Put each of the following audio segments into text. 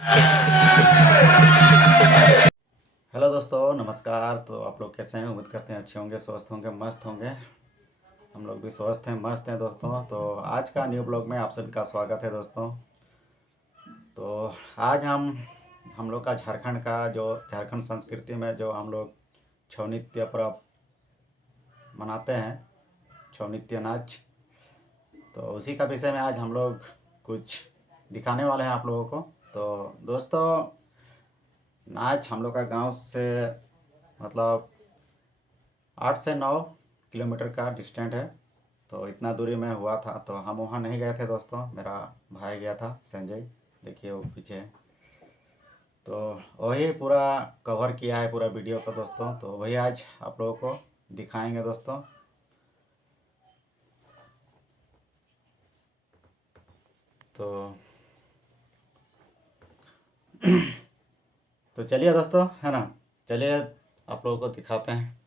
Hello दोस्तों, नमस्कार। तो आप लोग कैसे हैं? उम्मीद करते हैं अच्छे होंगे, स्वस्थ होंगे, मस्त होंगे। हम लोग भी स्वस्थ हैं, मस्त हैं दोस्तों। तो आज का न्यू ब्लॉग में आप सभी का स्वागत है दोस्तों। तो आज हम लोग का झारखंड का जो झारखंड संस्कृति में जो हम लोग छऊ नृत्य पर्व मनाते हैं, छऊ नृत्य नाच, तो उसी का विषय में आज हम लोग कुछ दिखाने वाले हैं आप लोगों को। तो दोस्तों, नाच हम लोग का गांव से मतलब 8 से 9 किलोमीटर का डिस्टेंट है। तो इतना दूरी में हुआ था, तो हम वहाँ नहीं गए थे दोस्तों। मेरा भाई गया था, संजय, देखिए वो पीछे है। तो वही पूरा कवर किया है पूरा वीडियो को दोस्तों। तो वही आज आप लोगों को दिखाएंगे दोस्तों। तो तो चलिए दोस्तों, है ना, चलिए आप लोगों को दिखाते हैं।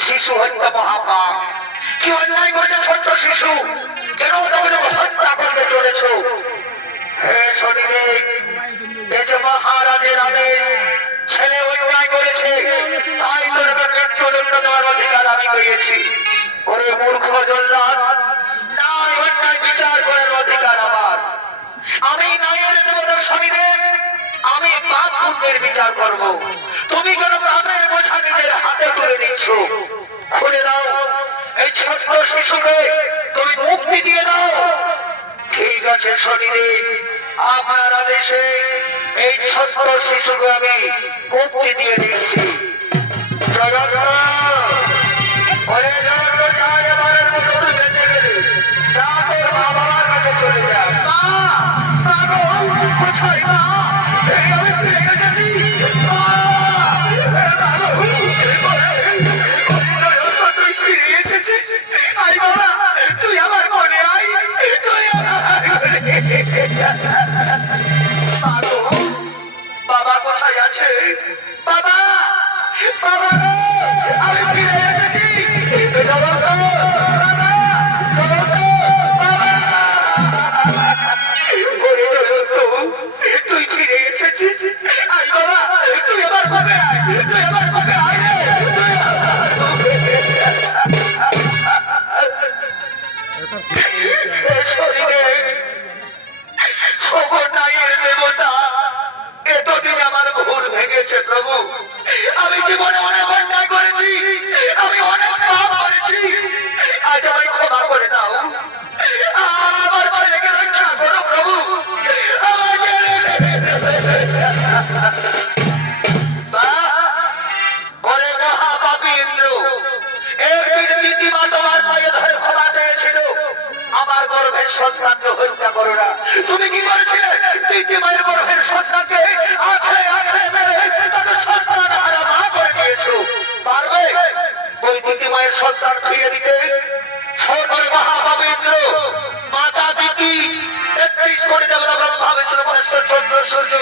শিশু হত্যা মহাপাপ। কি অন্যায় করেছে ছোট্ট শিশু, কেন তোমরা হত্যা করতে চলেছ? হে শনিদেব, এই যে মহারাজের আদেশ, ছেলে অন্যায় করেছে, তাই তোকে মৃত্যুদণ্ড দেওয়ার অধিকার আমি পেয়েছি। ওরে মূর্খ জল্লাদ, ন্যায় অন্যায় বিচার করার অধিকার আমার। আমি ন্যায়ের দেবতা শনিদেব, আমি পাপ পুণ্যের বিচার করব। তুমি কেন পাপের বোঝা নিজের হাতে তুলে দিচ্ছ? খুলে দাও এই ছোট্ট শিশুকে, তুমি মুক্তি দিয়ে দাও। ঠিক আছে শনিদেব, আপনার আদেশে এই ছোট্ট শিশুকে আমি মুক্তি দিয়ে দিচ্ছি। জগন্নাথ, ওরে জগন্নাথ, আয় আমার মৃত্যু বেঁচে গেলে যা তোর মা বাবার কাছে চলে যা। কোথায় মা? আমি ফিরে গেছি। তুই ফিরে এসেছিস? আই বাবা, তুই আমার মনে আয়, তুই আমার বাবা কোথায় আছে? বাবা, বাবা, আমি ফিরে এসেছি। বাবা, তুই ফিরে এসেছিস? আই বাবা, তুই আমার কবে আয়, তুই আমার কবে আয় রে। দেবতা, এতদিন আমার ভুল ভেঙেছে প্রভু। আমি জীবনে অনেক অন্যায় করেছি, আমি অনেক পাপ করেছি, আজ আমায় ক্ষমা করে দাও। আমার ছেলেকে রক্ষা করো প্রভু। তুমি কি করেছিলে তিনটি মায়ের গর্ভের সন্তানকে আঁকড়ে আঁকড়ে মেরে তাকে সন্তান হারা মা করে দিয়েছো। পারবে ওই তিনটি মায়ের সন্তান ফিরে দিতে? সর্বর মহাভাব ইন্দ্র, মাতা দিতি, ৩৩ কোটি দেবতা ব্রহ্মা বিষ্ণু মহেশ্বর চন্দ্র সূর্য,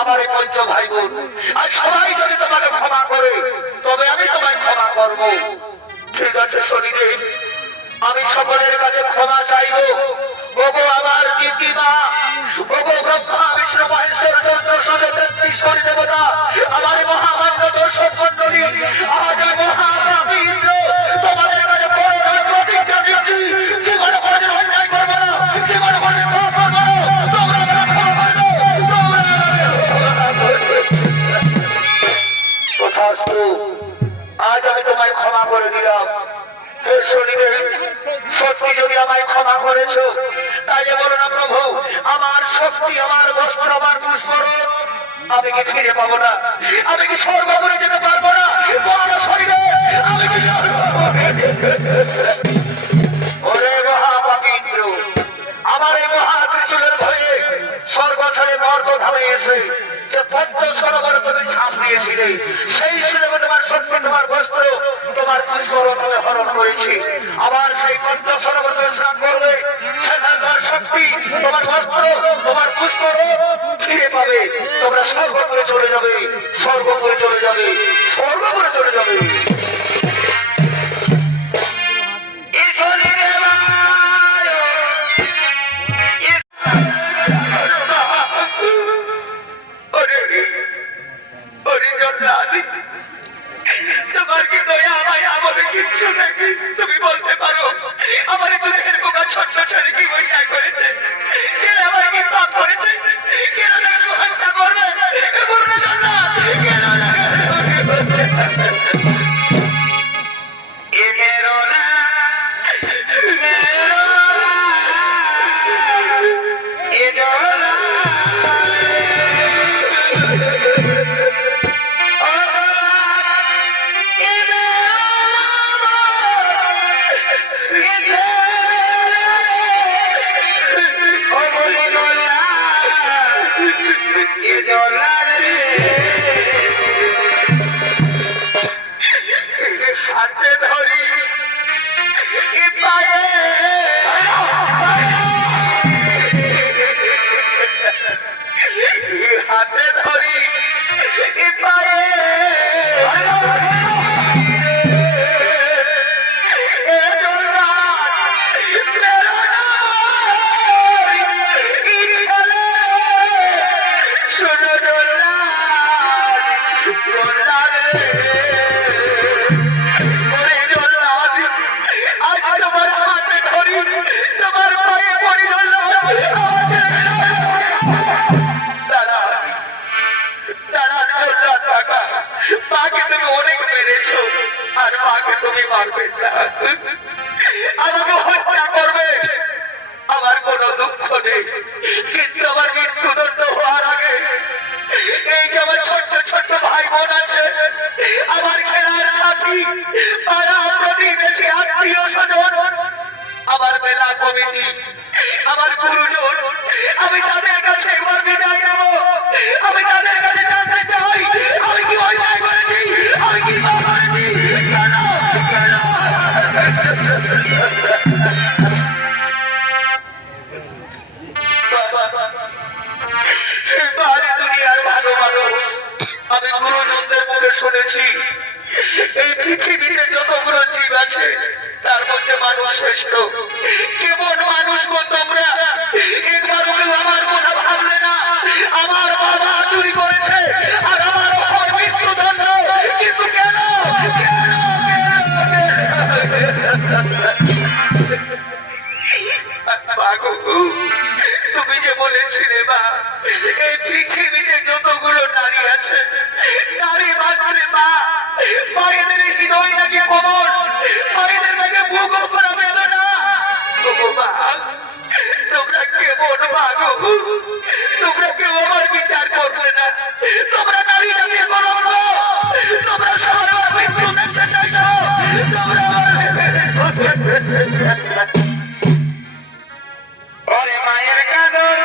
আমার এই পঞ্চ ভাই বোন, আর সবাই যদি তোমাকে ক্ষমা করে তবে আমি তোমায় ক্ষমা করব। ঠিক আছে শনিদেব, আমি সকলের কাছে ক্ষমা চাইব। ওগো আমার দিদিমা, ওগো ব্রহ্মা বিষ্ণু মহেশ্বর চন্দ্র সূর্য ৩৩ কোটি দেবতা, আমার মহামান্য দর্শক মন্ডলী, আজ আমি মহাভাবী ইন্দ্র তোমাদের কাছে প্রতিজ্ঞা দিচ্ছি, জীবনে কোনোদিন অন্যায় করবো না, জীবনে কোনোদিন পাপ করবো না। তোমরা আমাকে ক্ষমা করে দাও, তোমরা আমাকে ক্ষমা করে দাও। তথাস্তু, আজ আমি তোমায় ক্ষমা করে দিলাম। হে শনিদেব, সত্যি যদি আমায় ক্ষমা করেছো তাইলে বলো না প্রভু, আমার শক্তি, আমার বস্ত্র, আমার পুষ্পরূপ আমি কি ফিরে পাবো না? আমি কি স্বর্গপুরে যেতে পারবো না? বলো না শনিদেব, আমি কি ওরে মহাপাপী ইন্দ্র, আমার এই মহাত্রিশূলের ভয়ে স্বর্গ ছেড়ে নর্দধামে এসে যে পদ্ম সরোবর তুমি ঝাঁপ দিয়েছিলে, সেই সুযোগে তোমার শক্তি, তোমার বস্ত্র, তোমার পুষ্পরূপ আমি হরণ করেছি। আবার সেই পদ্ম সরোবর তুমি স্নান করবে, সেখানে তোমার শক্তি, তোমার বস্ত্র, তোমার পুষ্পরূপ ফিরে পাবে। তোমরা স্বর্গপুরে চলে যাবে, স্বর্গপুরে চলে যাবে, স্বর্গপুরে চলে যাবে। তোমার কি দয়া আমায় আমাকে কিচ্ছু নাকি? তুমি বলতে পারো আমার একটু দেহের কোকা ছোট্ট ছেলে কি বইটা করেছে? কেন আমার কি পাপ করেছে? কেন তাকে হত্যা করবে? হাতে ধরি পায়ে হাতে ধরি পায়ে মাকে তুমি অনেক মেরেছো, আর মাকে তুমি মারবে না, আমাকে হত্যা করবে। আমার কোনো দুঃখ নেই, কিন্তু আমার মৃত্যুদণ্ড হওয়ার আগে এই যে আমার ছোট্ট ছোট্ট ভাই বোন আছে, আমার খেলার সাথী, পাড়া প্রতিবেশী, আত্মীয় স্বজন, আমার মেলা কমিটি, আমার গুরুজন, আমি তাদের কাছে একবার বিদায় নেব। আমি তাদের কাছে জানতে চাই আমি কি অন্যায় করেছি, আমি কি পাপ করেছি, কেন কেন? দুনিয়ার ভালো মানুষ আমি গুরুজনদের মুখে শুনেছি, এই পৃথিবীতে যতগুলো জীব আছে তার মধ্যে মানুষ শ্রেষ্ঠ। কেমন মানুষ গো তোমরা, একবারও কেউ আমার কথা ভাবলে না। আমার বাবা চুরি করেছে আর আমার মৃত্যুদণ্ড, কিন্তু কেন কেন তুমি যে বলেছিলে মা, এই পৃথিবীতে যতগুলো নারী আছে, নারী মাত্রে মা, মায়েদের হৃদয় নাকি কোমল, মায়েদের নাকি বুক করা যাবে না। তোমরা কেমন মাগো, তোমরা কেউ আমার বিচার করলে না। তোমরা নারী জাতির কলঙ্ক, তোমরা সবার মৃত্যু দেখতে চাইছো, তোমরা ওরে মায়ের কাঁদন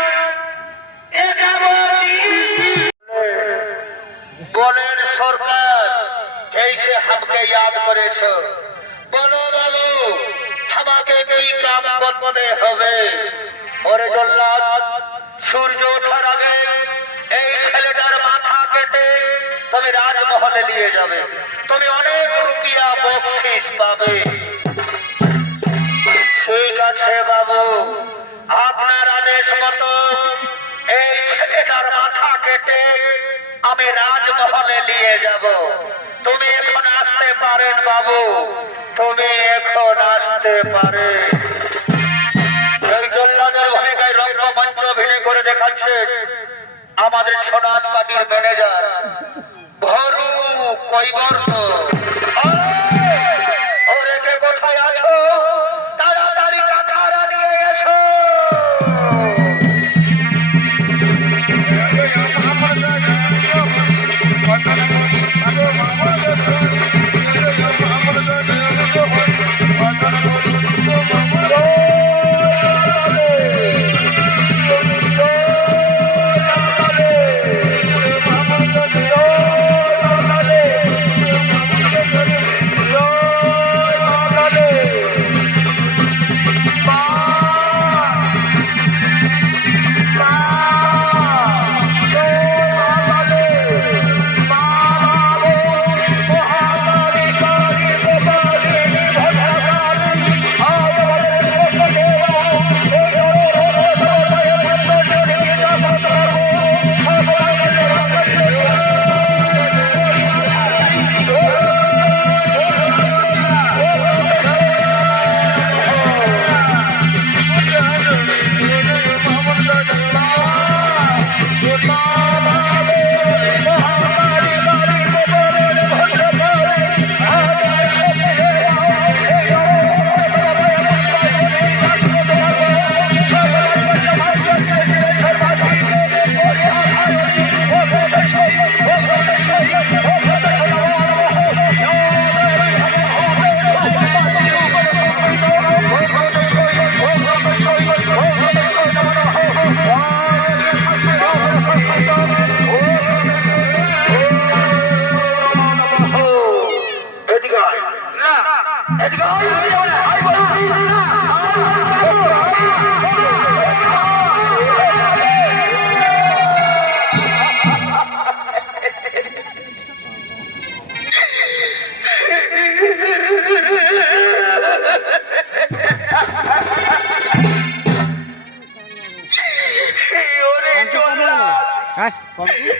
আমাকে ইয়াদ করেছো, বলো বাবু আমাকে কি কাম করতে হবে? ওরে জল্লাদ, সূর্য ওঠার আগে এই ছেলেটার মাথা কেটে তুমি রাজমহলে নিয়ে যাবে, তুমি অনেক রুপিয়া বকশিস পাবে। ঠিক আছে বাবু, আপনার আদেশ মতো এই ছেলেটার মাথা কেটে আমি রাজমহলে নিয়ে যাব। তুমি এখন আসতে পারেন বাবু, তুমি এখন আসতে পারেন। এই জল্লাদের ভূমিকায় রঙ্গমঞ্চ অভিনয় করে দেখাচ্ছে আমাদের সোনাজ পার্টির ম্যানেজার ভরু কৈবর্ত। ওরে কে কোথায় আছো? তাড়াতাড়ি কাঠারা নিয়ে এসো।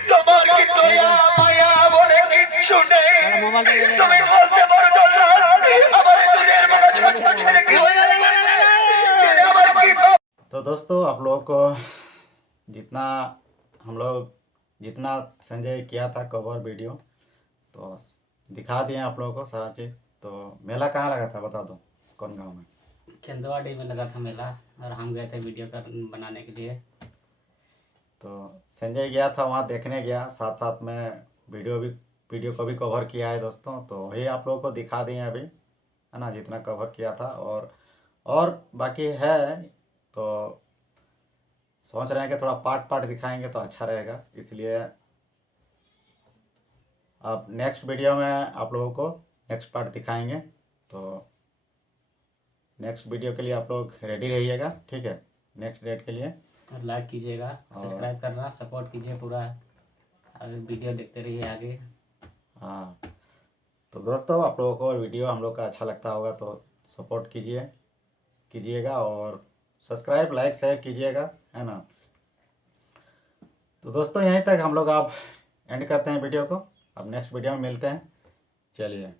তোমার কি দয়া মায়া বলে কিচ্ছু নেই? তুমি বলতে পারো জল্লাদ, আমার দুনিয়ার মতো ছোট্ট ছেলে কি আমার কি? तो दोस्तों आप लोगों को जितना हम लोग जितना संजय किया था कवर वीडियो तो दिखा दिए आप लोगों को सारा चीज़। तो मेला कहाँ लगा था बता दो, कौन गांव में? चंदवाड़ी में लगा था मेला और हम गए थे वीडियो बनाने के लिए। तो संजय गया था वहाँ देखने गया, साथ साथ में वीडियो को भी कवर किया है दोस्तों। तो वही आप लोगों को दिखा दिए अभी, है ना, जितना कवर किया था। और बाकी है तो सोच रहे हैं कि थोड़ा पार्ट दिखाएंगे तो अच्छा रहेगा, इसलिए अब नेक्स्ट वीडियो में आप लोगों को नेक्स्ट पार्ट दिखाएंगे। तो नेक्स्ट वीडियो के लिए आप लोग रेडी रहिएगा, ठीक है, नेक्स्ट डेट के लिए। और लाइक कीजिएगा, सब्सक्राइब करना, सपोर्ट कीजिए पूरा, अगर वीडियो देखते रहिए आगे। हाँ तो दोस्तों आप लोगों को वीडियो हम लोग का अच्छा लगता होगा तो सपोर्ट कीजिएगा और सब्सक्राइब लाइक शेयर कीजिएगा, है ना। तो दोस्तों यहीं तक हम लोग आप एंड करते हैं वीडियो को, अब नेक्स्ट वीडियो में मिलते हैं, चलिए।